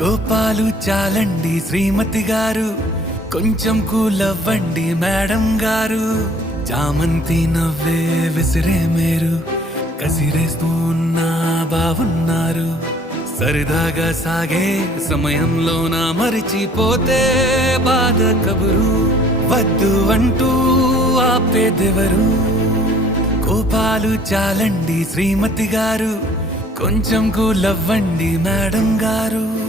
కోపాలు చాలండి శ్రీమతి గారు, కొంచెం కూలవ్వండి మేడం గారు. చామంతి నవ్వే విసిరే మేరు, కసిరేస్తూ ఉన్నా బావున్నారు. సరదాగా సాగే సమయంలోన మరిచిపోతే బాధ కబురు. వద్దు అంటూ ఆపేదెవరు? కోపాలు చాలండి శ్రీమతి గారు, కొంచెం కూలవ్వండి మేడం గారు.